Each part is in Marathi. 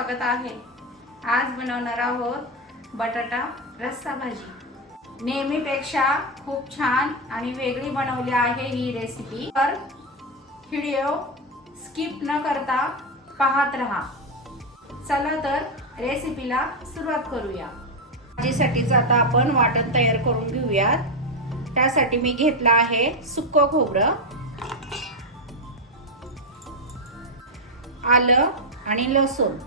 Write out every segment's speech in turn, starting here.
स्वागत आहे। आज बनवणार आहोत बटाटा रस्सा भाजी। नेहमीपेक्षा खूप छान आणि वेगळी बनवली आहे ही रेसिपी। तर व्हिडिओ स्किप न करता पाहत रहा। चला तर रेसिपीला सुरुवात करूया। भाजीसाठीच आता आपण वाटण तयार करून घेऊयात। त्यासाठी मी घेतला आहे सुक्क खोबरं, आलं आणि लसूण,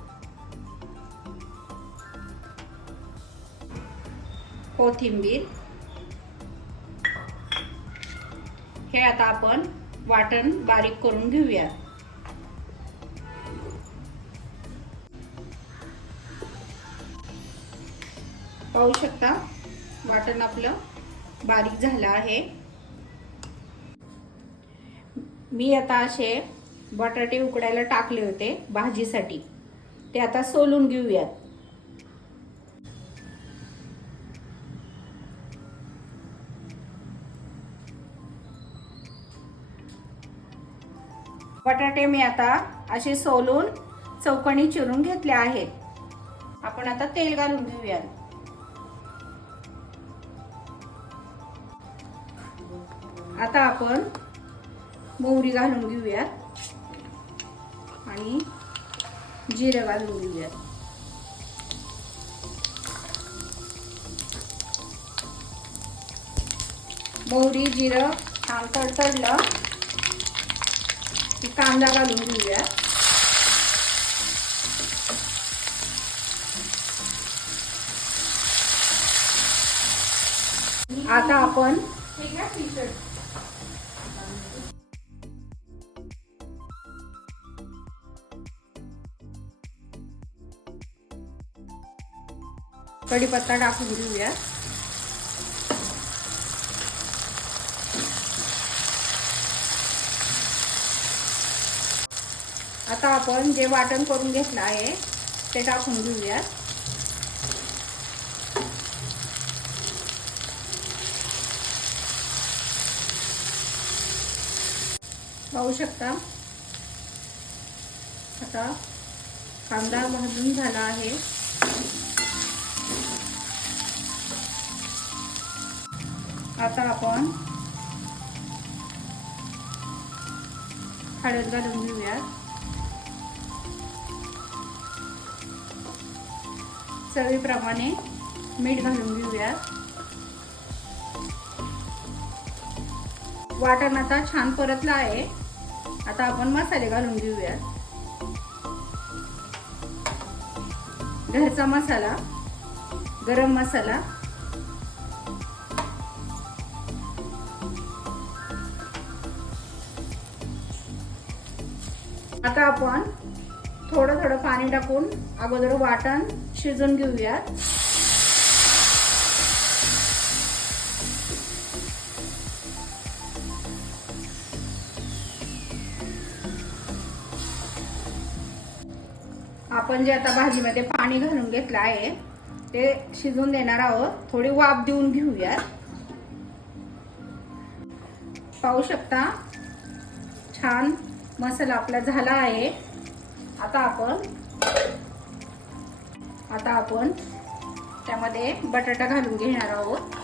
कोथिंबीर। हे आता आपण वाटण बारीक करून घेऊया। पाहू शकता वाटण आपलं बारीक झालं आहे। मी आता असे बटाटे उकडायला टाकले होते भाजीसाठी, ते आता सोलून घेऊयात। बटाटे मी आता असे सोलून चौकोनी चिरून घेतले आहेत। आपण आता तेल घालून घेऊयात। आता आपण मोहरी घालून घेऊयात आणि जिरे घालून घेऊयात। मोहरी जिरं छान तडतडलं की कांदा घालून घेऊयात। आता आपण कढीपत्ता टाकून घेऊया। आता आपण जे वाटण करून घेतलं आहे ते टाकून घेऊया। पाहू शकता आता कांदा भाजून झाला आहे। आता आपण हळद घालून घेऊया, चवीप्रमाणे मीठ घालून घेऊया। वाटण आता छान परतलं आहे। आता आपण मसाले घालून घेऊया। घरचा मसाला, गरम मसाला, आता आपण थोडं थोडं पाणी टाकून अगोदर वाटण शिजवून घेऊया। आपण जे आता भाजीमध्ये पाणी घालून घेतलं आहे ते शिजवून देणार आहोत। थोडी वाफ देऊन घेऊया। पाहू शकता छान मसाला आपला झाला आहे। आता आपण त्यामध्ये बटाटा घालून घेणार आहोत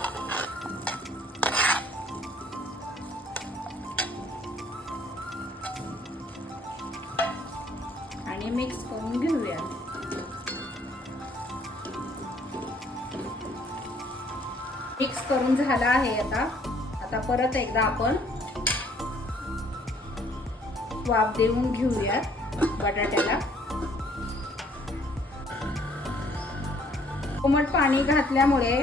आणि मिक्स करून घेऊया। मिक्स करून झाला आहे। आता परत एकदा आपण वाफ देऊन घेऊया बटाट्याला। कोमट पाणी घातल्यामुळे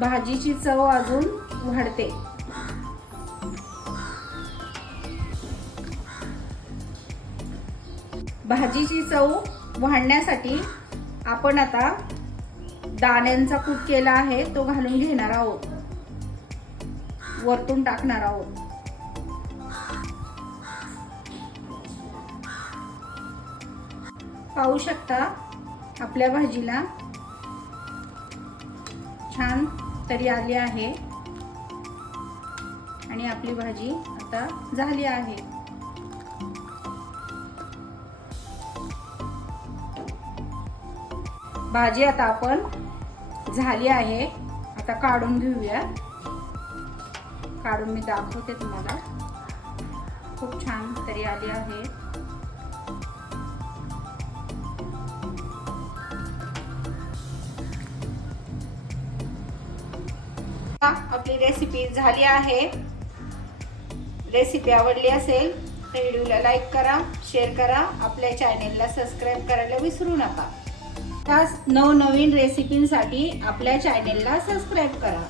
भाजीची चव अजून वाढते। भाजीची चव वाढण्यासाठी आपण आता दाण्यांचा कूट केला आहे तो घालून घेणार आहोत, वरतून टाकणार आहोत। पाहू शकता आपल्या भाजीला छान तरी आली आहे आणि आपली भाजी आता झाली आहे। भाजी आता आपण झाली आहे, आता काढून घेऊया. काढून मी दाखवते तुम्हाला. खूप छान तरी आली आहे. आपली रेसिपी झाली आहे. रेसिपी आवडली असेल तर व्हिडिओला लाईक करा, शेअर करा, आपल्या चॅनेलला सबस्क्राईब करायला विसरू नका. त्याच नवनवीन रेसिपींसाठी आपल्या चॅनेलला सबस्क्राईब करा.